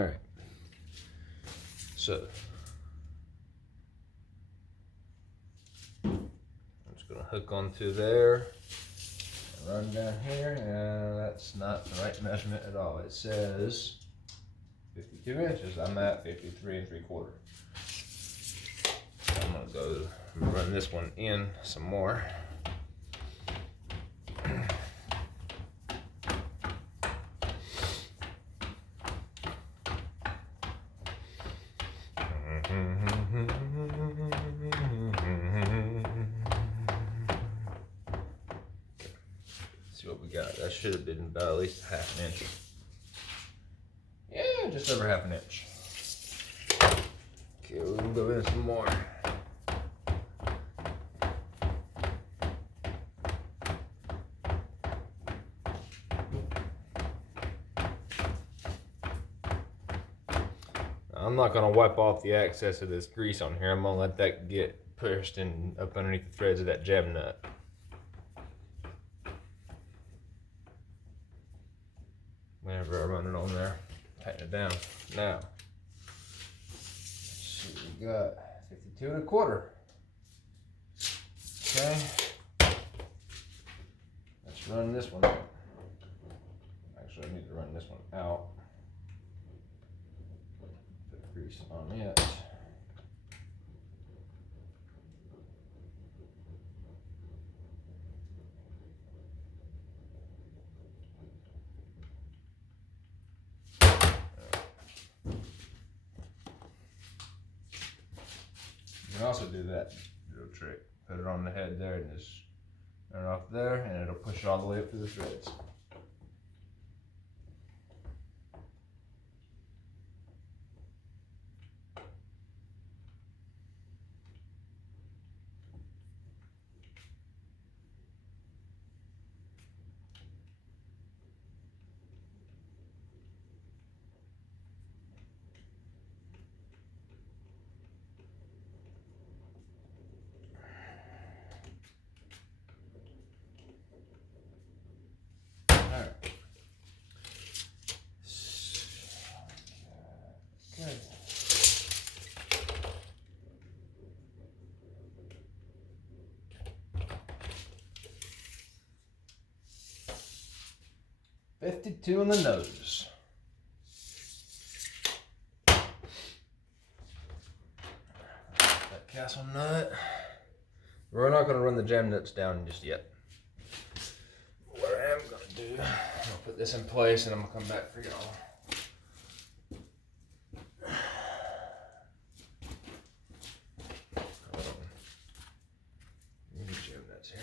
Alright. So I'm just gonna hook onto there. Run down here, and that's not the right measurement at all. It says 52 inches. I'm at 53 3/4. So I'm gonna go run this one in some more. See what we got. That should have been about at least a half an inch. Yeah, just over half an inch. Okay, we'll go in some more. I'm not gonna wipe off the excess of this grease on here. I'm gonna let that get pushed in up underneath the threads of that jab nut. Whenever I run it on there, tighten it down. Now, let's see what we got. 52 1/4. Okay. Let's run this one out. Actually, I need to run this one out. Put grease on it. You can also do that little trick. Put it on the head there and just run it off there, and it'll push it all the way up through the threads. Alright. Good. $52 in the nose. That castle nut. We're not going to run the jam nuts down just yet. What I am going to do, I'm going to put this in place and I'm going to come back for y'all. Jam nuts here.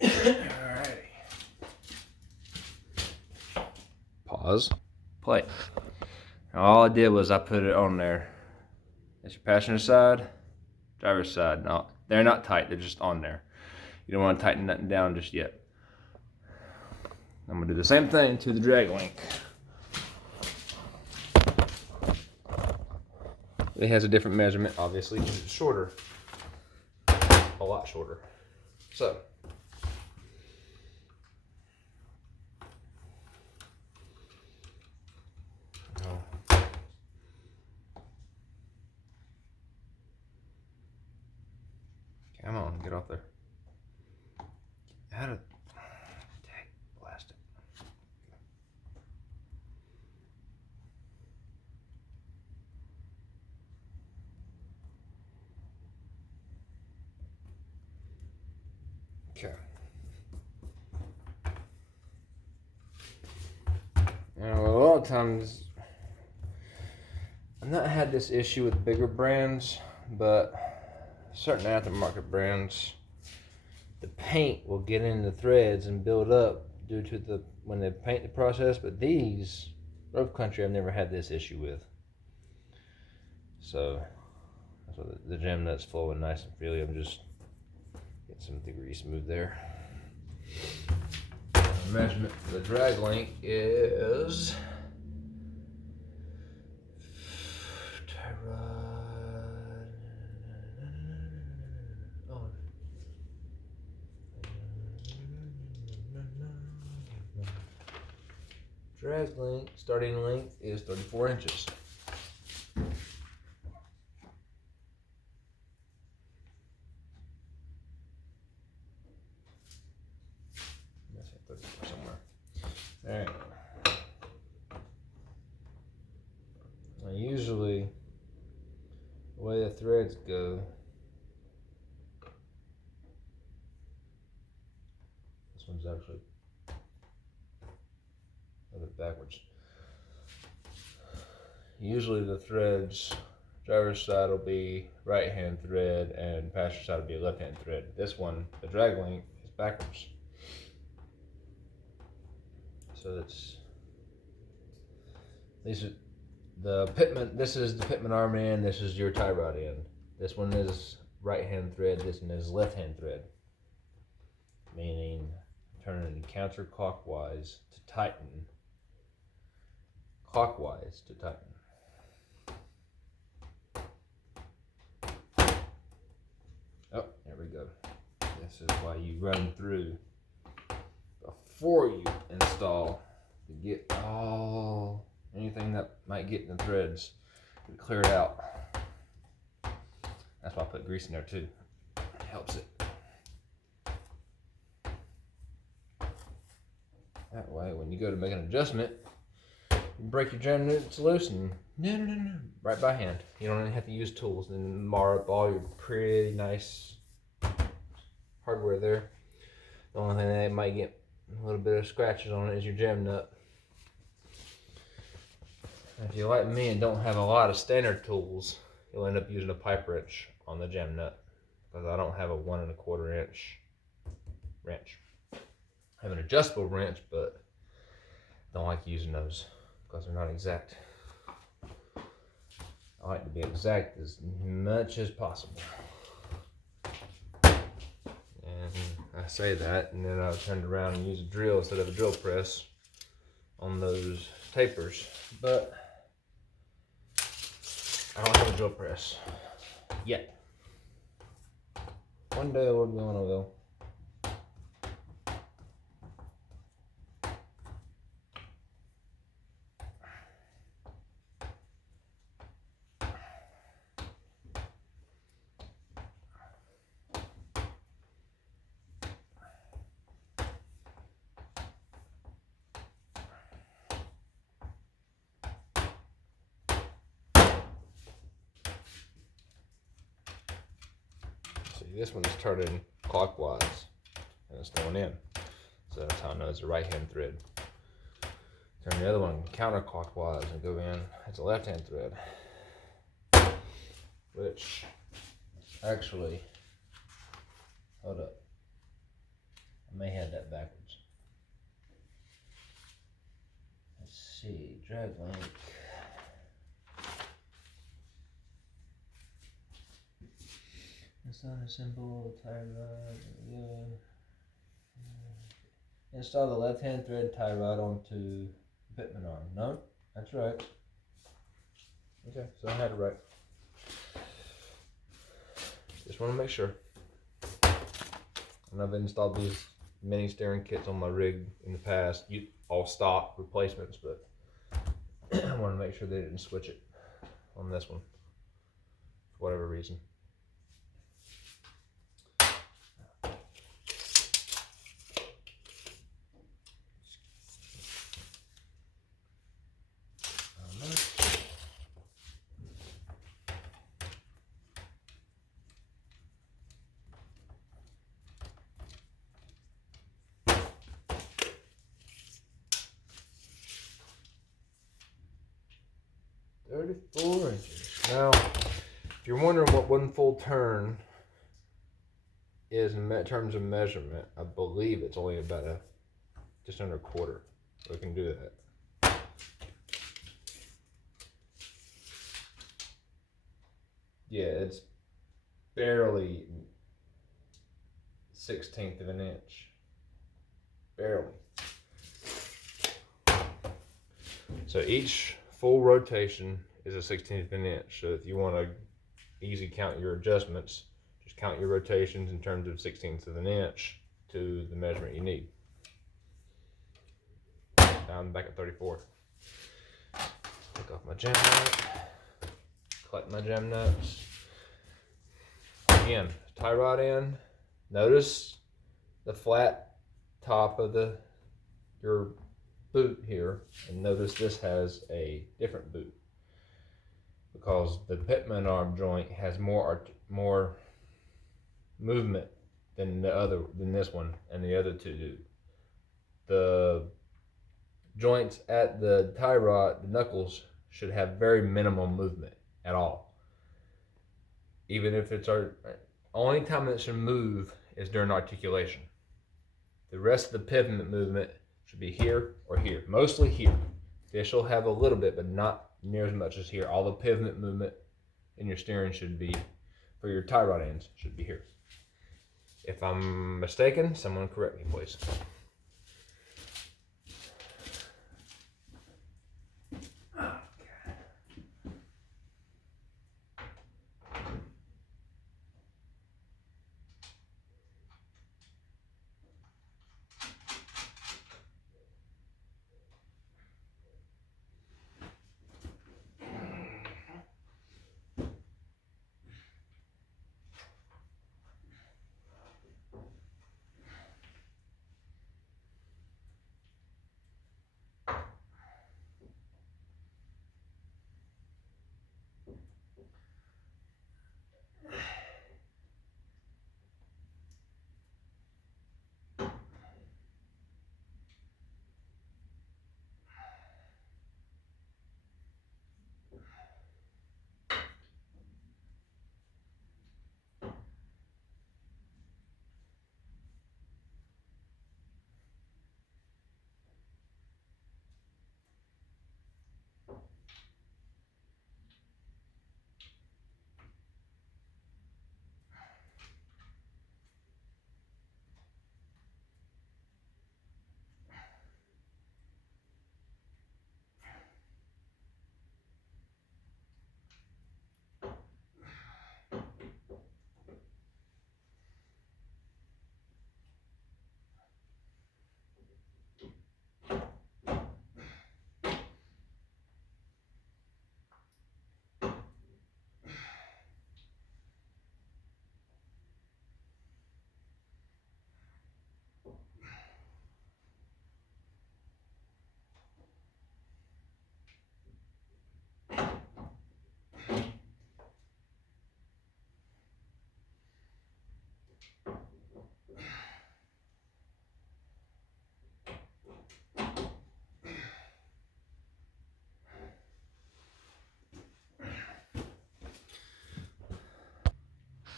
Alrighty. Pause. Play. Now all I did was I put it on there. That's your passenger side, driver's side. No, they're not tight, they're just on there. You don't want to tighten nothing down just yet. I'm gonna do the same thing to the drag link. It has a different measurement, obviously, because it's shorter. A lot shorter. So, come on, get off there. Out of dang plastic. Okay. Now, a lot of times, I've not had this issue with bigger brands, but certain aftermarket brands, the paint will get in the threads and build up due to when they paint the process, but these rope country I've never had this issue with. So that's why the gem nut's flowing nice and freely. I'm just getting some of the grease moved there. The measurement for the drag length is drag length, starting length is 34 inches. I say 34 somewhere. All right. Now usually, the way the threads go, this one's actually a little bit backwards. Usually the threads, driver's side will be right hand thread and passenger side will be a left hand thread. This one, the drag length, is backwards. So these are the pitman. This is the pitman arm end. This is your tie rod end. This one is right hand thread. This one is left hand thread. Meaning, turning counterclockwise to tighten. Clockwise to tighten. Oh, there we go. This is why you run through before you install to get anything that might get in the threads to clear it out. That's why I put grease in there too. It helps it. That way, when you go to make an adjustment, you break your jam nuts loose and right by hand. You don't even have to use tools and mar up all your pretty nice hardware there. The only thing that might get a little bit of scratches on it is your jam nut. If you're like me and don't have a lot of standard tools, you'll end up using a pipe wrench on the jam nut, because I don't have a 1 1/4 inch wrench. I have an adjustable wrench, but I don't like using those because they're not exact. I like to be exact as much as possible. And I say that, and then I turned around and used a drill instead of a drill press on those tapers. But I don't have a drill press yet. One day we're going to go. This one's turning clockwise and it's going in. So that's how I know it's a right hand thread. Turn the other one counterclockwise and go in. It's a left hand thread. Which actually, hold up. I may have that backwards. Let's see, drag length. Install a symbol, tie rod, Install the left hand thread tie rod onto the pitman arm. No, that's right. Okay, so I had it right. Just want to make sure. And I've installed these mini steering kits on my rig in the past. All stock replacements, but I want to make sure they didn't switch it on this one for whatever reason. .34 inches. Now, if you're wondering what one full turn is in terms of measurement, I believe it's only about a just under a quarter. We can do that. Yeah, it's barely 1/16 of an inch. Barely. So each full rotation is a 1/16 of an inch. So if you want to easy count your adjustments, just count your rotations in terms of 1/16 of an inch to the measurement you need. Now I'm back at 34. Take off my jam nut, collect my jam nuts. Again, tie rod in. Notice the flat top of your boot here, and notice this has a different boot because the pitman arm joint has more movement than this one, and the other two do. The joints at the tie rod, the knuckles, should have very minimal movement at all. Even if it's only time it should move is during articulation. The rest of the pivot movement should be here or here, mostly here. This will have a little bit, but not near as much as here. All the pivot movement in your steering should be, for your tie rod ends, should be here. If I'm mistaken, someone correct me, please.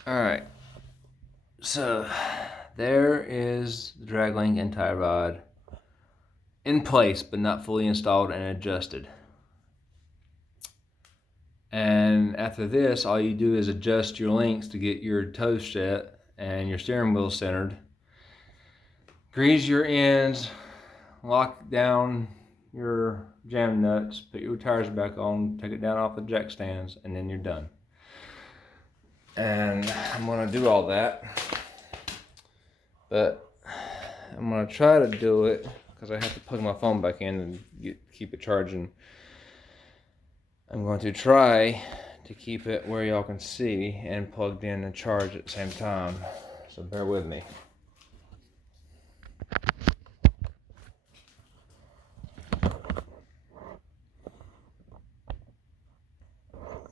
All right, so there is the drag link and tie rod in place, but not fully installed and adjusted. And after this, all you do is adjust your links to get your toes set and your steering wheel centered. Grease your ends, lock down your jam nuts, put your tires back on, take it down off the jack stands, and then you're done. And I'm gonna do all that, but I'm gonna try to do it because I have to plug my phone back in and keep it charging. I'm going to try to keep it where y'all can see and plugged in and charged at the same time, so bear with me.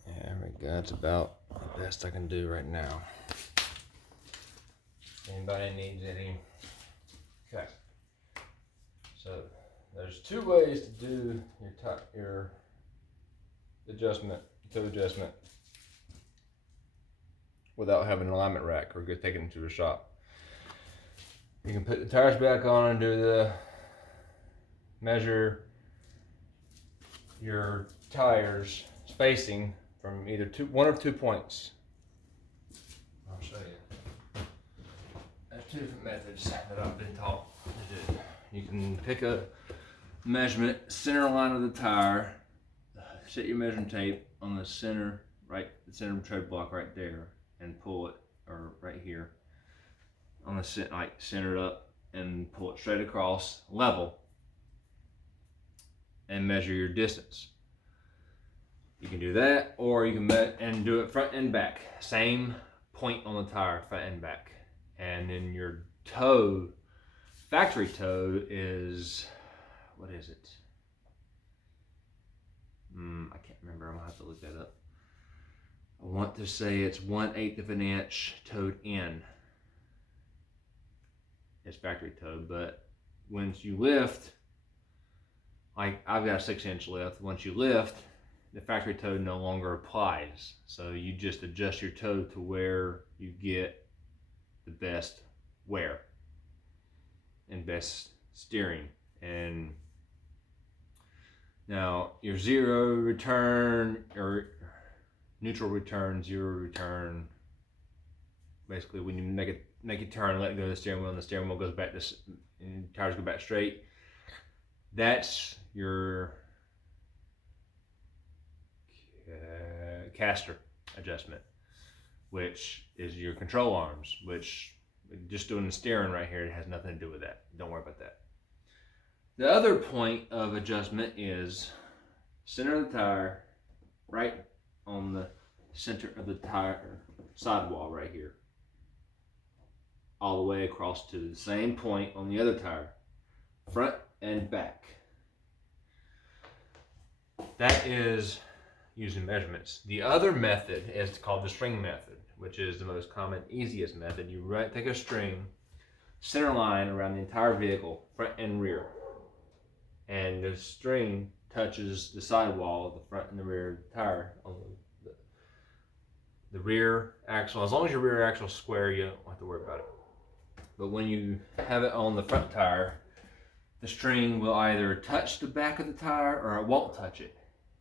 There we go, that's about the best I can do right now. Anybody needs any? Okay. So there's two ways to do your adjustment, toe adjustment, without having an alignment rack or take it into a shop. You can put the tires back on and do the measure your tires spacing from either one of 2 points. I'll show you. There's 2 different methods that I've been taught to do. You can pick a measurement, center line of the tire, set your measuring tape on the center, the center of the tread block right there, and pull it, or right here, on the center it up, and pull it straight across, level, and measure your distance. You can do that, or you can do it front and back. Same point on the tire, front and back. And then your toe, factory toe is, what is it? I can't remember, I'm gonna have to look that up. I want to say it's 1/8 of an inch toed in. It's factory toe, but once you lift, like I've got a 6-inch lift, once you lift, the factory toe no longer applies. So you just adjust your toe to where you get the best wear and best steering. And now your zero return or neutral return, zero return, basically when you make a turn, let go of the steering wheel, and the steering wheel goes back and tires go back straight. That's your caster adjustment, which is your control arms, which just doing the steering right here, it has nothing to do with that. Don't worry about that. The other point of adjustment is center of the tire, right on the center of the tire sidewall right here, all the way across to the same point on the other tire, front and back. That is using measurements. The other method is called the string method, which is the most common, easiest method. You take a string, center line around the entire vehicle, front and rear, and the string touches the sidewall of the front and the rear tire on the rear axle. As long as your rear axle is square, you don't have to worry about it. But when you have it on the front tire, the string will either touch the back of the tire or it won't touch it.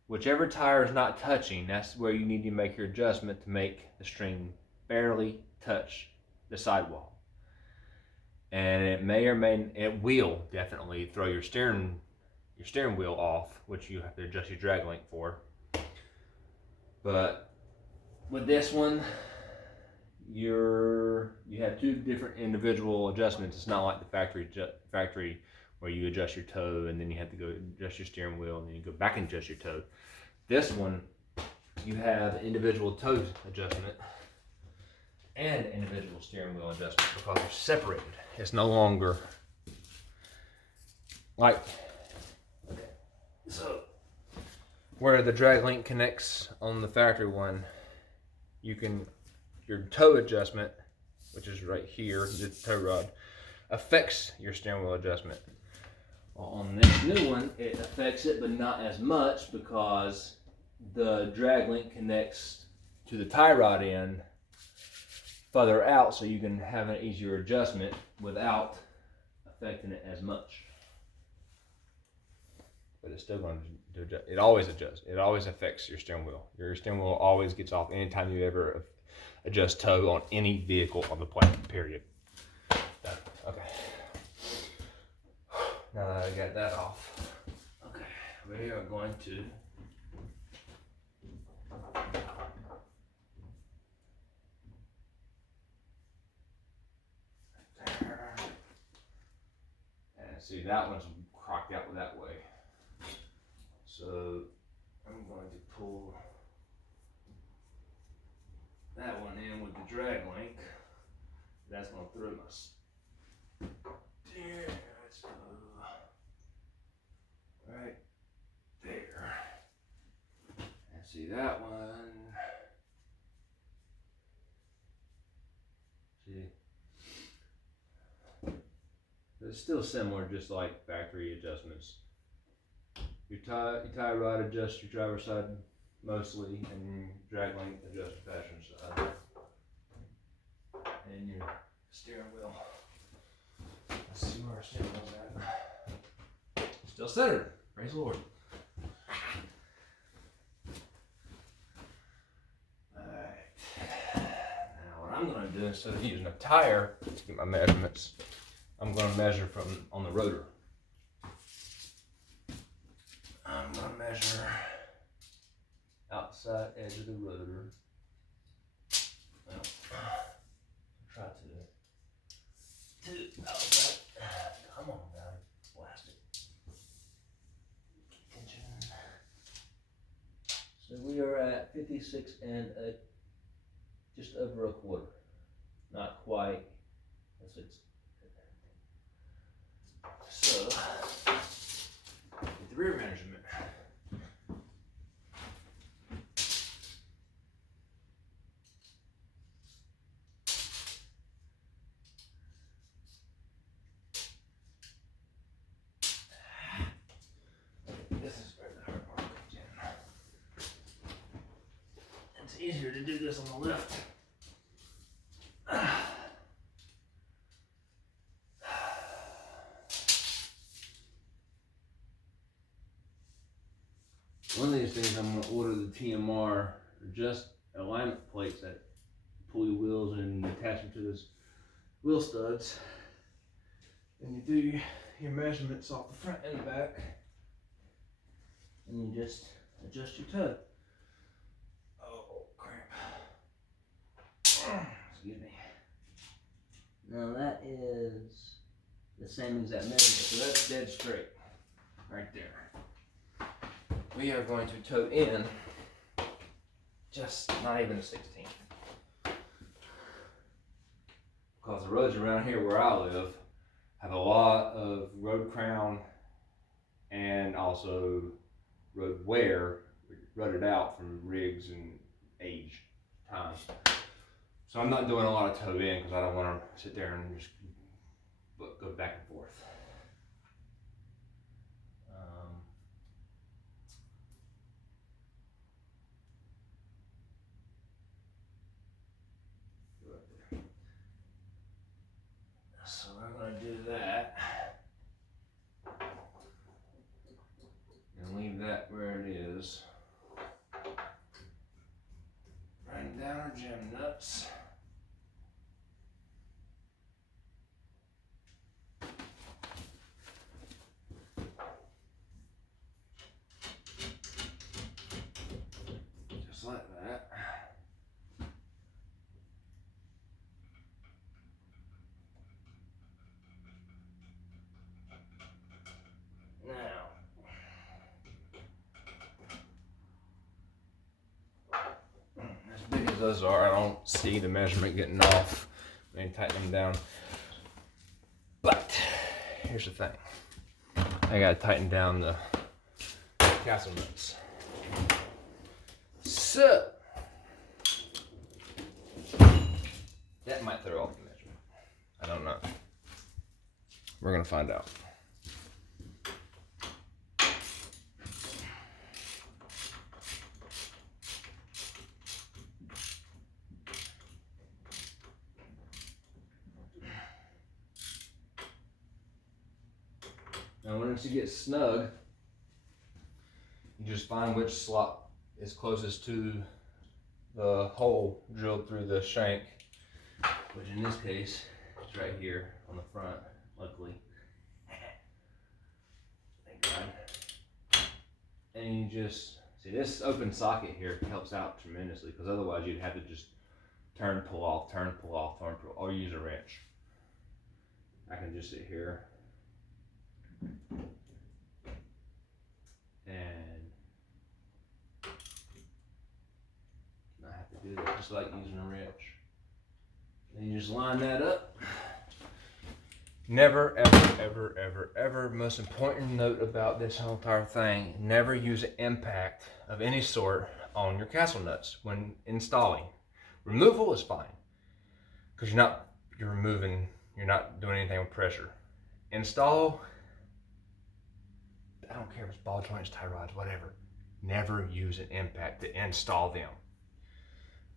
Whichever tire is not touching, that's where you need to make your adjustment to make the string barely touch the sidewall. And it will definitely throw your steering wheel off, which you have to adjust your drag length for. But with this one, you have 2 different individual adjustments. It's not like the factory where you adjust your toe and then you have to go adjust your steering wheel and then you go back and adjust your toe. This one, you have individual toe adjustment and individual steering wheel adjustment because they're separated. It's no longer like, so where the drag link connects on the factory one, your toe adjustment, which is right here, the toe rod, affects your steering wheel adjustment. On this new one, it affects it, but not as much because the drag link connects to the tie rod end further out, so you can have an easier adjustment without affecting it as much. But it's still going to adjust. It always adjusts. It always affects your steering wheel. Your steering wheel always gets off anytime you ever adjust toe on any vehicle on the planet, period. Okay. Now that I got that off, okay, we are going to and see that one's crocked out that way. So I'm going to pull that one in with the drag link. That's going to throw my steering. Right there. And see that one. See? It's still similar, just like factory adjustments. Your tie rod adjusts your driver's side mostly, and your drag length adjusts your passenger side. And your steering wheel. Let's see where our steering wheel's at. Still centered. Praise the Lord. Alright. Now what I'm going to do, instead of using a tire to get my measurements, I'm going to measure from on the rotor. I'm going to measure outside edge of the rotor. Well, try to outside. Come on, guys. Blast it. Tension. So we are at 56 and just over a quarter. Not quite. So, get the rear measurement. This is where the hard part comes in. It's easier to do this on the left. One of these days I'm going to order the TMR, just alignment plates that pull your wheels and attach them to this wheel studs. And you do your measurements off the front and the back. And you just adjust your toe. Oh, crap. Excuse me. Now that is the same exact measurement, so that's dead straight. Right there. We are going to toe in just not even a 16th. Because the roads around here where I live have a lot of road crown and also road wear, rutted out from rigs and age time. So I'm not doing a lot of toe in because I don't want to sit there and just go back and forth. So we're going to do that and leave that where it is. Writing down our gym nuts. Just like that. Those are, I don't see the measurement getting off. I need to tighten them down. But here's the thing. I gotta tighten down the castle nuts. So that might throw off the measurement. I don't know. We're gonna find out. Now once you get snug, you just find which slot is closest to the hole drilled through the shank, which in this case is right here on the front, luckily. Thank God. And you just, see this open socket here helps out tremendously because otherwise you'd have to just turn, pull off, turn, pull off, turn, pull, or use a wrench. I can just sit here and not have to do that, just like using a wrench. Then you just line that up. Never, ever, ever, ever, ever, most important note about this whole entire thing, never use an impact of any sort on your castle nuts when installing. Removal is fine, because you're not doing anything with pressure. Install, I don't care if it's ball joints, tie rods, whatever. Never use an impact to install them,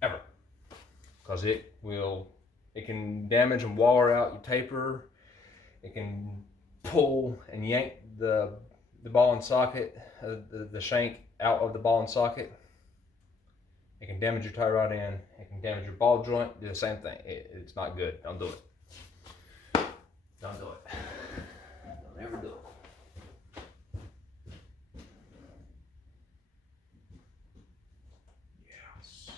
ever. Because it can damage and wire out your taper. It can pull and yank the the ball and socket, the shank out of the ball and socket, it can damage your tie rod end. It can damage your ball joint. Do the same thing. It's not good. Don't do it. Don't do it. Don't ever do it. Yes.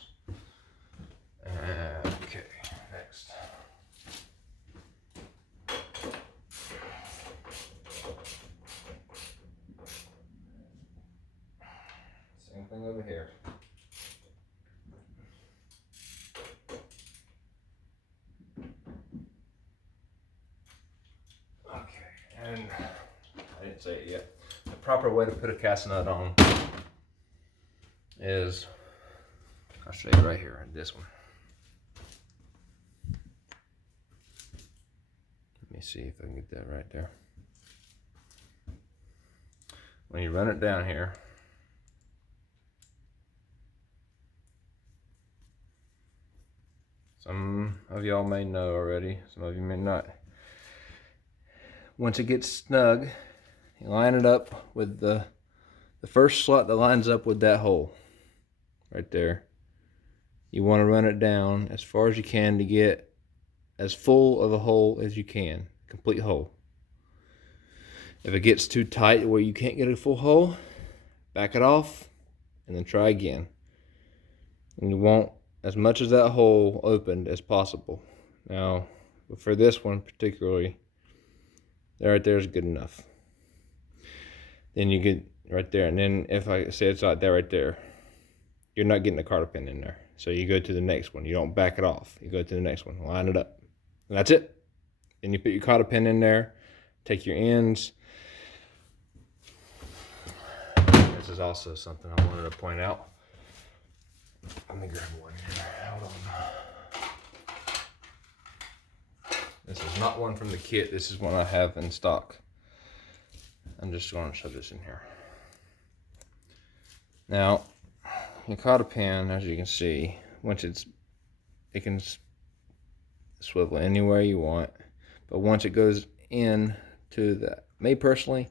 Okay. Next. Same thing over here. And I didn't say it yet. The proper way to put a cast nut on is, I'll show you right here, this one. Let me see if I can get that right there. When you run it down here, some of y'all may know already, some of you may not. Once it gets snug, you line it up with the first slot that lines up with that hole right there. You want to run it down as far as you can to get as full of a hole as you can, complete hole. If it gets too tight where you can't get a full hole, back it off and then try again. And you want as much of that hole opened as possible. Now, for this one particularly, that right there is good enough. Then you get right there, and then if I say it's like that right there, you're not getting a cotter pin in there. So you go to the next one. You don't back it off. You go to the next one, line it up. And that's it. Then you put your cotter pin in there, take your ends. This is also something I wanted to point out. Let me grab one here. Hold on. This is not one from the kit. This is one I have in stock. I'm just going to shove this in here. Now, your cotter pin, as you can see, once it can swivel anywhere you want, but once it goes in to me personally,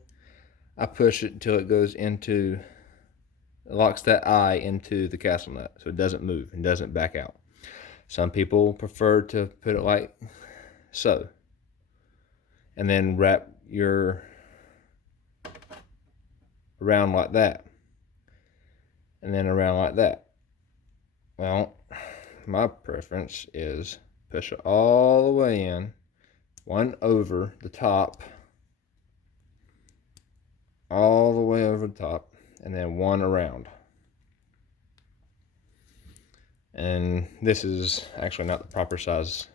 I push it until it goes into, it locks that eye into the castle nut, so it doesn't move and doesn't back out. Some people prefer to put it like so, and then wrap your around like that, and then around like that. Well, my preference is push it all the way in, one over the top, all the way over the top, and then one around. And this is actually not the proper size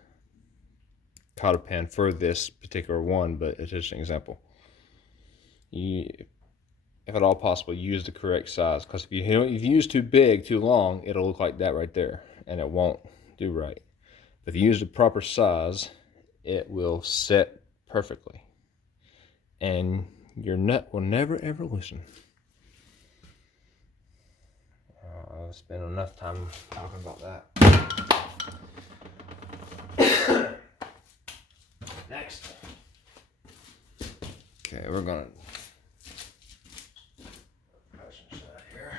cotter pin for this particular one, but it's just an example. If at all possible, use the correct size, because if you use too big, too long, it'll look like that right there, and it won't do right. But if you use the proper size, it will set perfectly, and your nut will never ever loosen. I've spent enough time talking about that. Next. Okay, we're gonna passenger side here.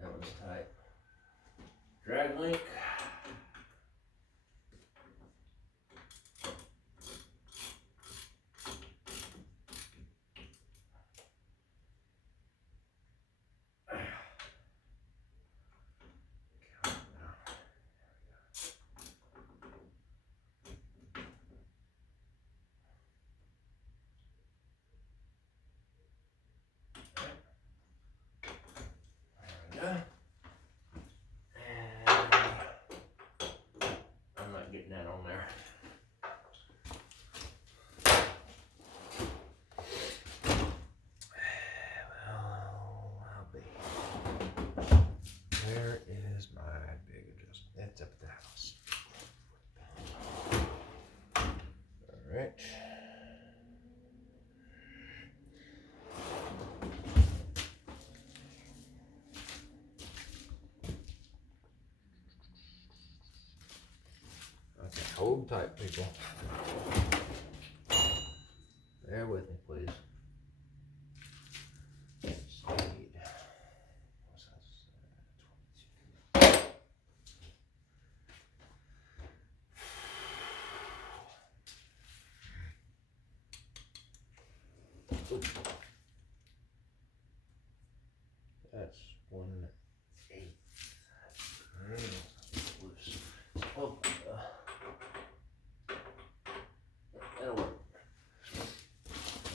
That one's tight. Drag link. I'm not getting that on there. Well, I'll be. Where is my big adjustment? It's up at the house. All right. Okay, hold tight, people. Bear with me, please. That's 1/8. Loose. Oh, that'll work.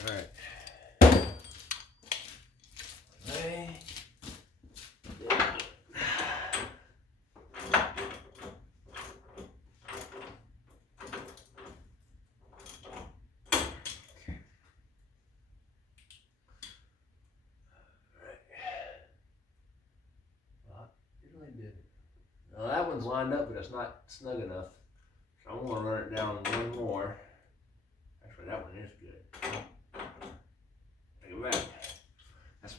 All right. Now that one's lined up, but it's not snug enough. So I'm gonna run it down one more. Actually, that one is good. Take it back. That's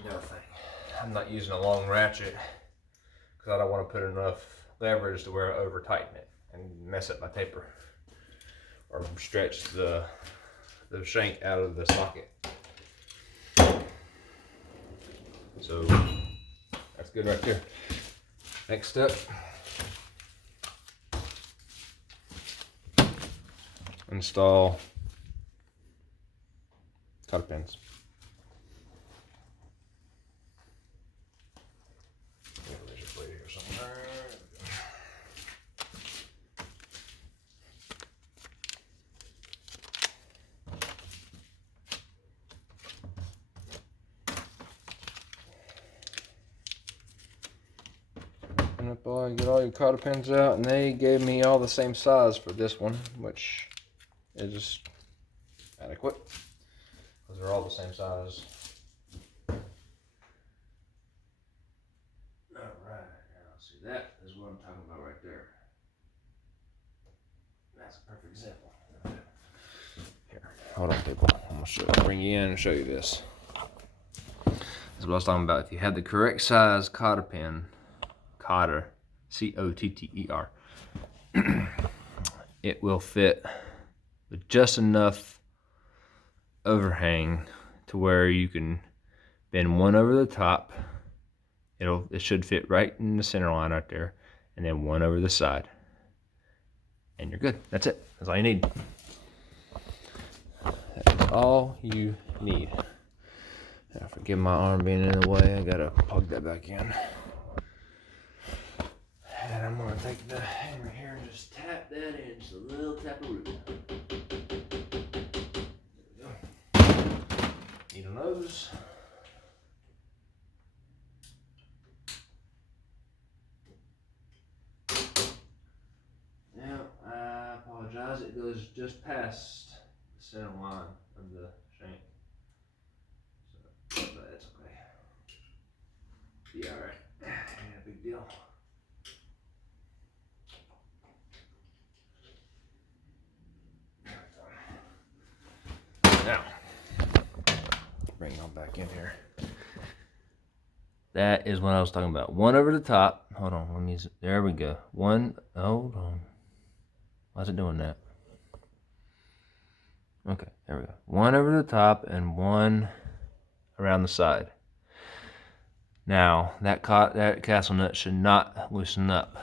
another thing. I'm not using a long ratchet because I don't want to put enough leverage to where I over tighten it and mess up my taper or stretch the shank out of the socket. So that's good right there. Next step, install cotter pins. Razor blade here somewhere. Get all your cotter pins out, and they gave me all the same size for this one, which is just adequate because they're all the same size. Alright, now see, that is what I'm talking about right there. That's a perfect example. Here, hold on, people. I'm gonna bring you in and show you this. This is what I was talking about. If you had the correct size cotter pin, cotter, C-O-T-T-E-R, it will fit with just enough overhang to where you can bend one over the top. It should fit right in the center line right there, and then one over the side, and you're good. That's it. That's all you need. That is all you need. Now, forgive my arm being in the way. I gotta plug that back in. And I'm gonna take the hammer here and just tap that in, just a little taparoo. There we go. Needle nose. Now, I apologize, it goes just past the center line of the shank. So, but that's okay. Be alright. Yeah, big deal. Now, bring it on back in here. That is what I was talking about. One over the top. Hold on, let me. There we go. One. Hold on. Why is it doing that? Okay, there we go. One over the top and one around the side. Now that castle nut should not loosen up,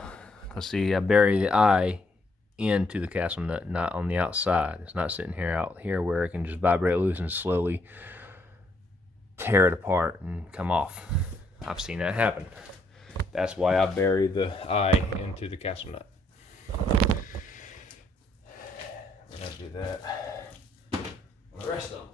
cause see, I bury the eye into the castle nut, not on the outside. It's not sitting here out here where it can just vibrate loose and slowly tear it apart and come off. I've seen that happen. That's why I bury the eye into the castle nut. We're gonna do that on the rest of them.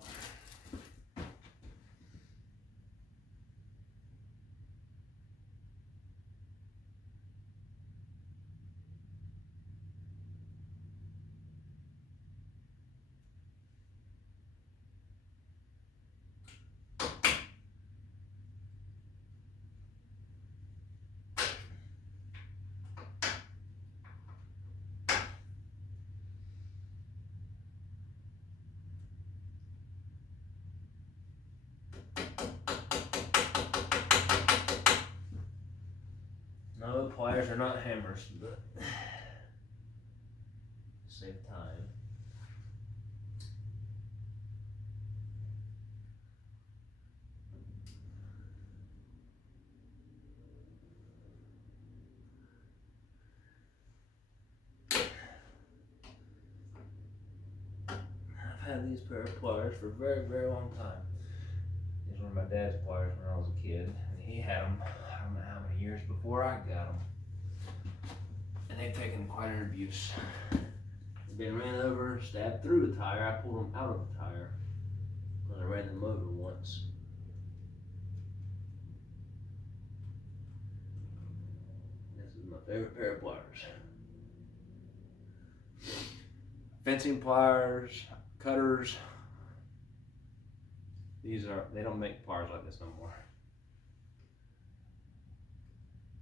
No, pliers are not hammers, but save time. I've had had these pair of pliers for a very, very long time. These were my dad's pliers when I was a kid, and he had them, I don't know how many years before I got them. And they've taken quite an abuse. They've been ran over, stabbed through a tire. I pulled them out of the tire because I ran them over once. This is my favorite pair of pliers. Fencing pliers, cutters. They don't make pliers like this no more.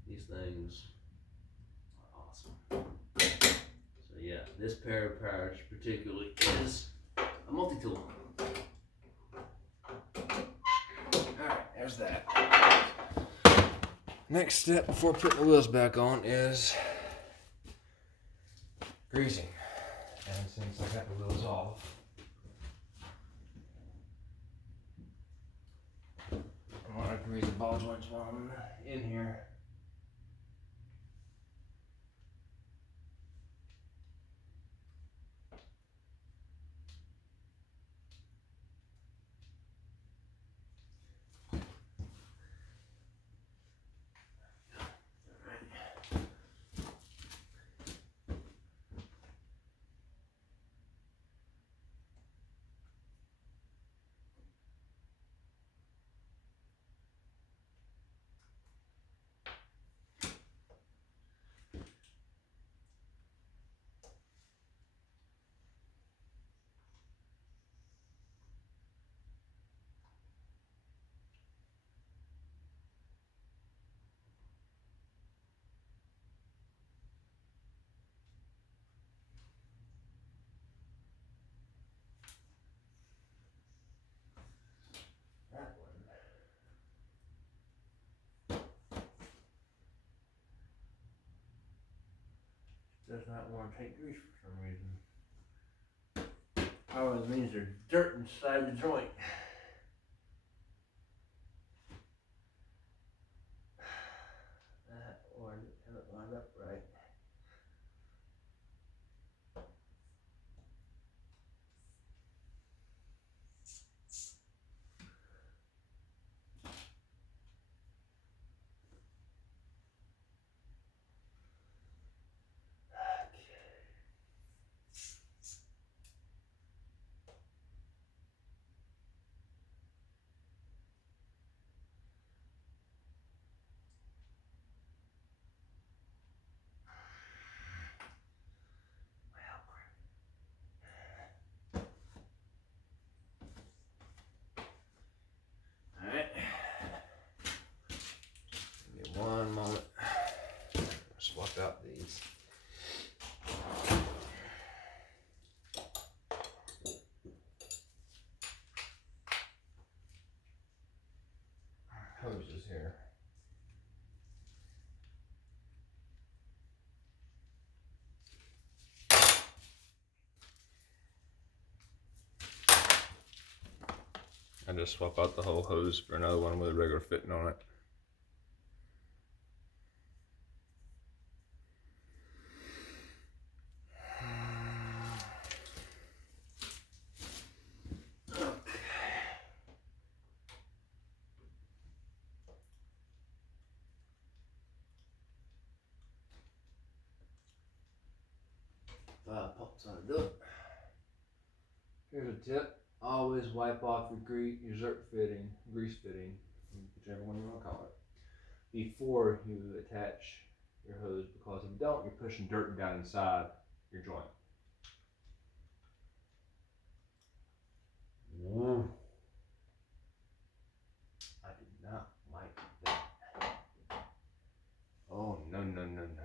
These things are awesome. So yeah, this pair of pliers particularly is a multi-tool. Alright, there's that. Next step before putting the wheels back on is greasing. And since I got the wheels off, I want to grease the ball joints while I'm in here. That one does not want to take grease for some reason. Probably means there's dirt inside the joint. That one haven't lined up right. Alright. Give me one moment. Swap out these. Hoses here. I just swap out the whole hose for another one with a regular fitting on it. Pumps on to do it. Here's a tip. Always wipe off your zerk fitting, grease fitting, whichever one you want to call it, before you attach your hose, because if you don't, you're pushing dirt down inside your joint. Woo. I did not like that. Oh, no, no, no, no.